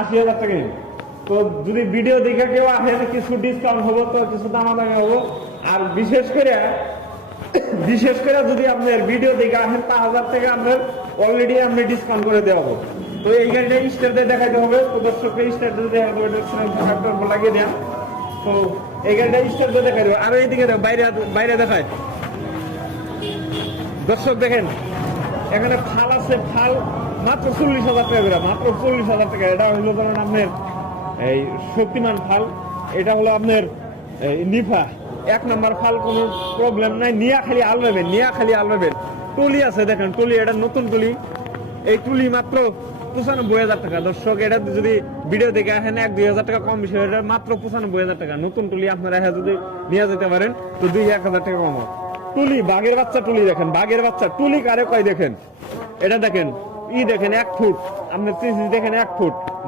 80,000 টাকা। তো যদি ভিডিও দেখে কেউ আসে কিছু ডিসকাউন্ট হবো, তো কিছু দামাদামি হবো। আর বিশেষ করে যদি আপনার ভিডিও দেখে আসেন 5,000 টাকা আপনার অলরেডি আপনি ডিসকাউন্ট করে দেওয়া হবে। তো এই গাড়িটা স্টার্টে দেখাইতে হবে, তো দর্শককে স্টার্টে দেখাতে হবে, লাগিয়ে দেন। তো এই গাড়িটা স্টার্টে দেখাই দেবো। আর এইদিকে বাইরে দেখায় দর্শক দেখেন, এখানে ফাল আছে, ফাল মাত্র 40,000 টাকা করে, মাত্র 40,000 টাকা। এটা হলো ধরেন আপনার এই শক্তিমান ফাল, এটা হলো আপনার নিফা 1 নম্বর ফাল, কোনো প্রবলেম নাই। নিয়া খালি আলবেন। টুলি আছে দেখেন, টুলি এটা নতুন টুলি, এই টুলি মাত্র 95,000 টাকা। দর্শক এটা যদি ভিডিও দেখে আসেন 1-2,000 টাকা কম বেশি, এটা মাত্র 95,000 টাকা। নতুন টুলি আপনারা যদি নিয়ে যেতে পারেন তো 2-1,000 টাকা কম। টুলি বাঘের বাচ্চা টুলি দেখেন, বাঘের বাচ্চা টুলি কারে কয় দেখেন, এটা দেখেন দেখেন 1 ফুট, আপনার দেখেন 1 ফুট।